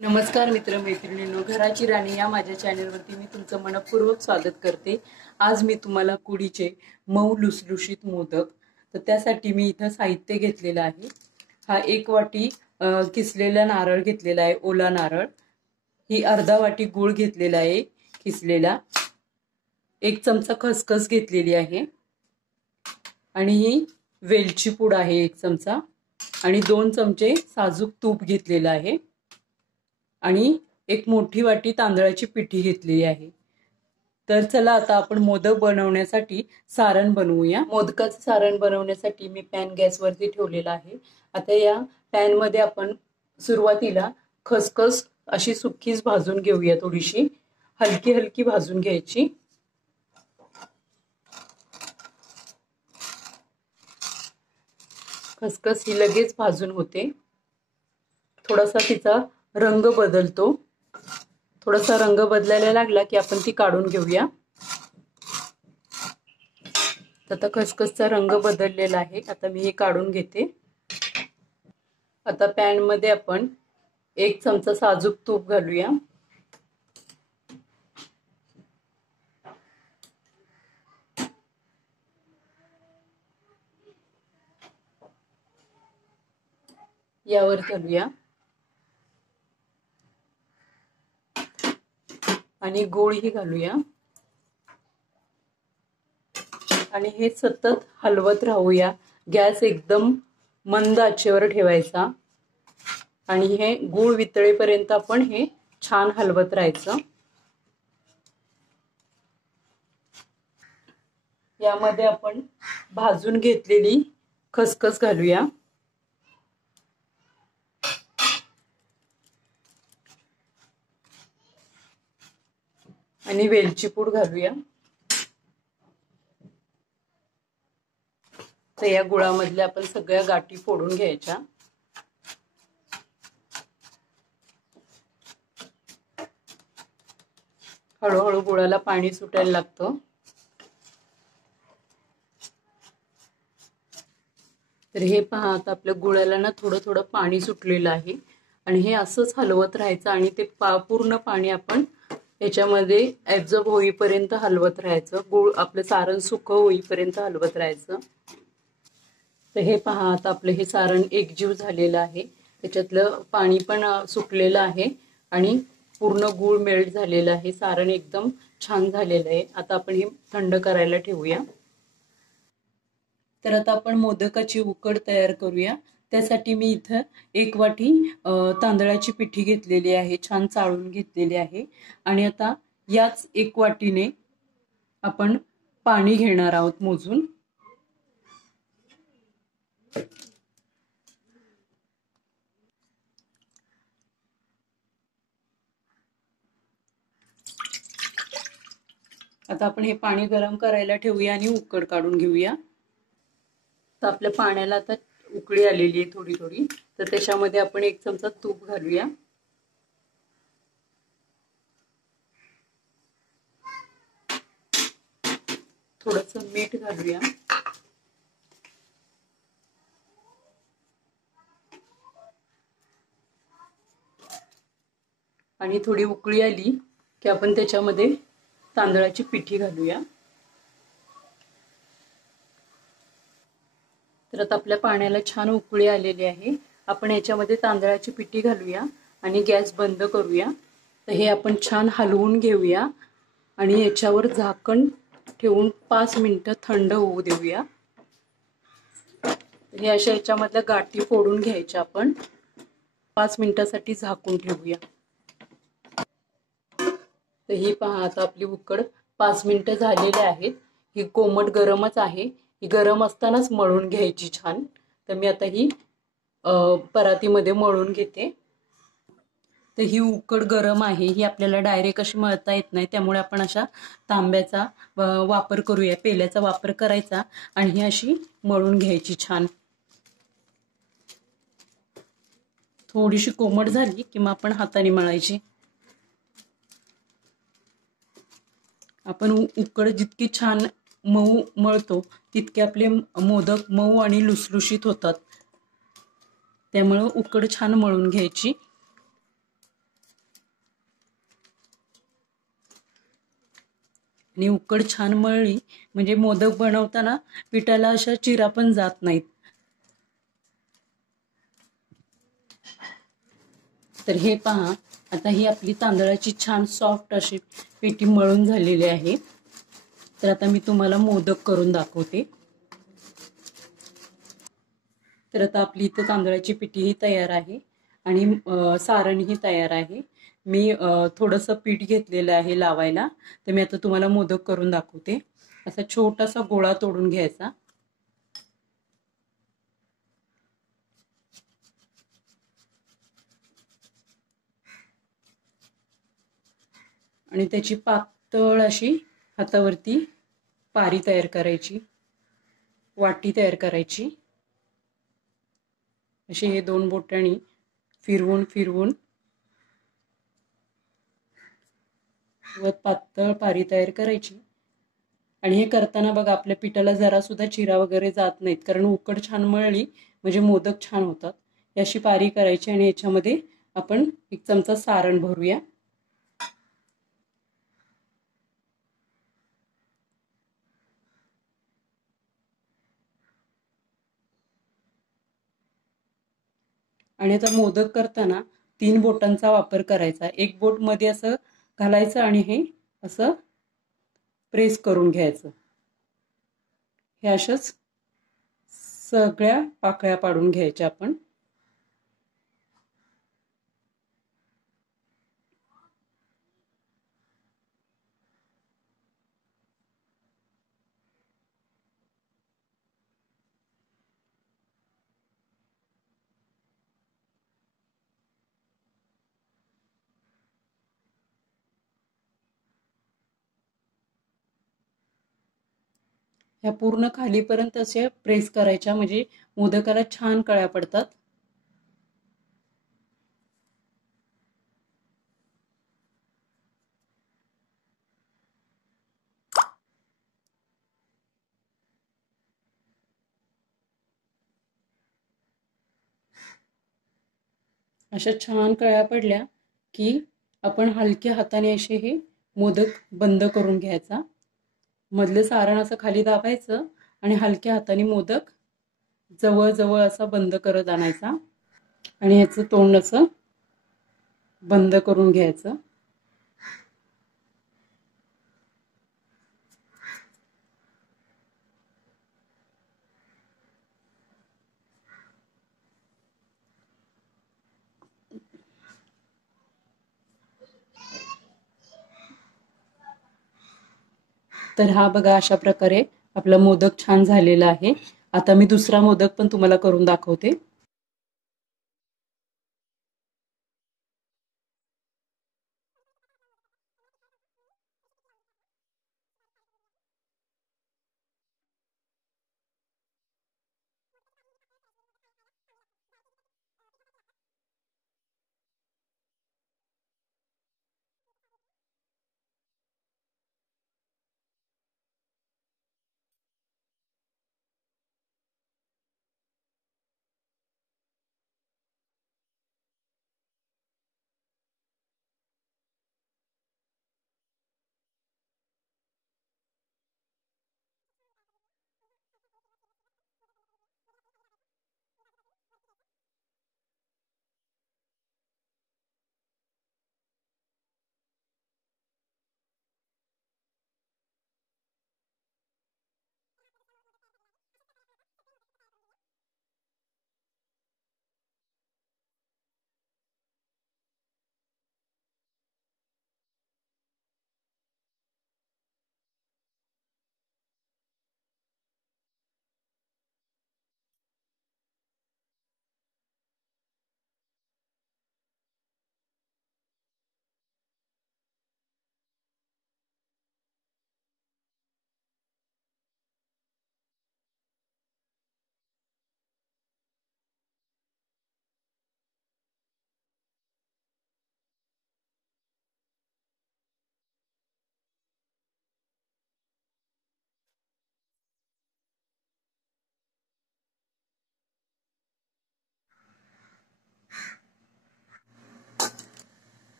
नमस्कार मित्रमैत्रिणींनो, घराची राणी या माझ्या चॅनलवरती मी तुमचं मनपूर्वक स्वागत करते। आज मी तुम्हाला कुडीचे मऊ लुसलुशीत मोदक, तर त्यासाठी मी इथं साहित्य घेतलेलं आहे। हा 1 वाटी किसलेला नारळ घेतलेला आहे, ओला नारळ। ही अर्धा वाटी गूळ घेतलेला आहे किसलेला। 1 चमचा खसखस घेतलेली आहे आणि ही वेलची पूड आहे 1 चमचा आणि 2 चमचे साजूक तूप घेतलेलं आहे आणि 1 मोठी वाटी तांदळाची पिठी घेतलेली आहे। तर चला आता आपण मोदक बनवण्यासाठी सारण बनवूया। मोदकाचं सारण बनवण्यासाठी मी पॅन गॅसवरती ठेवलेला आहे। आता या पॅन मध्ये आपण सुरुवातीला खसखस अशी सुकीच भाजून घेऊया, थोडीशी हलकी हलकी भाजून घ्यायची। खसखस ही लगेच भाजून होते, थोडासा तिचा रंग बदलतो। थोडासा रंग बदलायला लागला की आपण ती काढून घेऊया। आता खसखसचा रंग बदललेला आहे, आता मी हे काढून घेते। आता पॅन मध्ये आपण 1 चमचा साजूक तूप घालूया। यावर घालूया आणि गूळही घालूया आणि हे सतत हलवत राहूया। गॅस एकदम मंद आचेवर ठेवायचा आणि हे गूळ वितळेपर्यंत आपण हे छान हलवत राहायचं। यामध्ये आपण भाजून घेतलेली खसखस घालूया आणि वेलची पूड घालूया। तर या गुळामधल्या आपण सगळ्या गाठी फोडून घ्यायच्या। हळूहळू गुळाला पाणी सुटायला लागतं। तर हे पहा, आता आपल्या गुळाला ना थोडं थोडं पाणी सुटलेलं आहे आणि हे असंच हलवत राहायचं आणि ते पूर्ण पाणी आपण याच्यामध्ये ऍब्झॉर्ब होईपर्यंत हलवत राहायचं। गुळ आपलं सारण सुकं होईपर्यंत हलवत राहायचं। तर हे पहा, आता आपलं हे सारण एकजीव झालेलं आहे। त्याच्यातलं पाणी पण सुकलेलं आहे आणि पूर्ण गूळ मेल्ट झालेला आहे। सारण एकदम छान झालेलं आहे। आता आपण हे थंड करायला ठेवूया। तर आता आपण मोदकाची उकड तयार करूया। त्यासाठी मी इथं 1 वाटी तांदळाची पिठी घेतलेली आहे, छान चाळून घेतलेली आहे आणि आता याच 1 वाटीने आपण पाणी घेणार आहोत मोजून। आता आपण हे पाणी गरम करायला ठेवूया आणि उकड काढून घेऊया। तर आपल्या पाण्याला आता उकळी आलेली आहे थोडी थोडी, तर त्याच्यामध्ये आपण 1 चमचा तूप घालूया। थोडंसं मीठ घालूया आणि थोडी उकळी आली की आपण त्याच्यामध्ये तांदळाची पिठी घालूया। तर आता आपल्या पाण्याला छान उकळी आलेली आहे। आपण याच्यामध्ये तांदळाची पिठी घालूया आणि गॅस बंद करूया। तर हे आपण छान हलवून घेऊया आणि याच्यावर झाकण ठेवून 5 मिनिटं थंड होऊ देऊया। हे अशा याच्यामधल्या गाठी फोडून घ्यायच्या आपण 5 मिनिटासाठी झाकून ठेवूया। तर ही पहा, आता आपली उकड 5 मिनिटं झालेली आहेत। ही कोमट गरमच आहे, ही गरम असतानाच मळून घ्यायची छान। तर मी आता ही परातीमध्ये मळून घेते। तर ही उकड गरम आहे, ही आपल्याला डायरेक्ट अशी मळता येत नाही, त्यामुळे आपण अशा तांब्याचा वापर करूया, पेल्याचा वापर करायचा आणि ही अशी मळून घ्यायची छान। थोडीशी कोमट झाली की मग आपण हाताने मळायची। आपण उकड जितकी छान मऊ मळतो तितके आपले मोदक मऊ आणि लुसलुशीत होतात, त्यामुळे उकड छान मळून घ्यायची। आणि उकड छान मळली म्हणजे मोदक बनवताना पिठाला अशा चिरा पण जात नाहीत. तर हे पहा, आता ही आपली तांदळाची छान सॉफ्ट अशी पिठी मळून झालेली आहे. तर आता मी तुम्हाला मोदक करून दाखवते. तर आता आपली इथं तांदळाची पिठीही तयार आहे आणि सारणही तयार आहे. मी थोडंसं पीठ घेतलेलं आहे लावायला. तर मी आता तुम्हाला मोदक करून दाखवते. असा छोटासा गोळा तोडून घ्यायचा आणि त्याची पातळ अशी हातावरती पारी तयार करायची, वाटी तयार करायची. असे हे दोन बोटांनी फिरवून फिरवून व पातळ पारी तयार करायची. आणि हे करताना बघा, आपल्या पिठाला जरा सुद्धा चिरा वगैरे जात नाहीत, कारण उकड छान मळली म्हणजे मोदक छान होतात. अशी पारी करायची आणि याच्यामध्ये आपण 1 चमचा सारण भरूया. आणि आता मोदक करताना 3 बोटांचा वापर करायचा. एक बोट मध्ये असं घालायचं आणि हे असं प्रेस करून घ्यायचं. हे अशाच सगळ्या पाकळ्या पाडून घ्यायच्या आपण. ह्या पूर्ण खालीपर्यंत असे प्रेस करायच्या म्हणजे मोदकाला छान कळ्या पडतात. अशा छान कळ्या पडल्या की आपण हलक्या हाताने असे हे मोदक बंद करून घ्यायचा. मधलं सारण असं खाली दाबायचं आणि हलक्या हाताने मोदक जवळ जवळ असा बंद करत आणायचा आणि ह्याचं तोंड असं बंद करून घ्यायचं. तर हा बघा, अशा प्रकारे आपला मोदक छान झालेला आहे. आता मी दुसरा मोदक पण तुम्हाला करून दाखवते.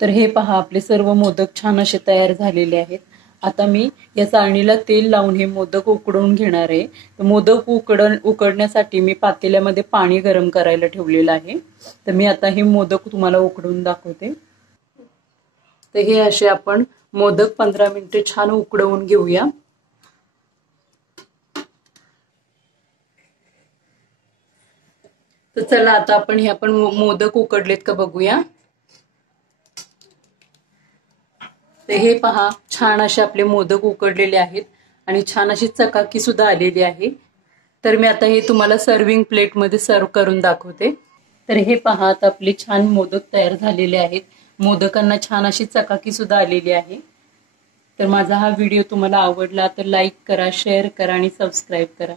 तर हे पहा, आपले सर्व मोदक छान असे तयार झालेले आहेत. आता मी या चाळणीला तेल लावून हे मोदक उकडवून घेणार आहे. तर मोदक उकडण्यासाठी मी पातेल्यामध्ये पाणी गरम करायला ठेवलेलं आहे. तर मी आता हे मोदक तुम्हाला उकडवून दाखवते. तर हे असे आपण मोदक 15 मिनिटे छान उकडवून घेऊया. तर चला आता आपण मोदक उकडलेत का बघूया. तर हे पहा, छान असे आपले मोदक उकडलेले आहेत आणि छान अशी चकाकी सुद्धा आलेली आहे. तर मी आता हे तुम्हाला सर्विंग प्लेटमध्ये सर्व करून दाखवते. तर हे पहा, आता आपले छान मोदक तयार झालेले आहेत. मोदकांना छान अशी चकाकी सुद्धा आलेली आहे. तर माझा हा व्हिडिओ तुम्हाला आवडला तर लाईक करा, शेअर करा आणि सबस्क्राईब करा.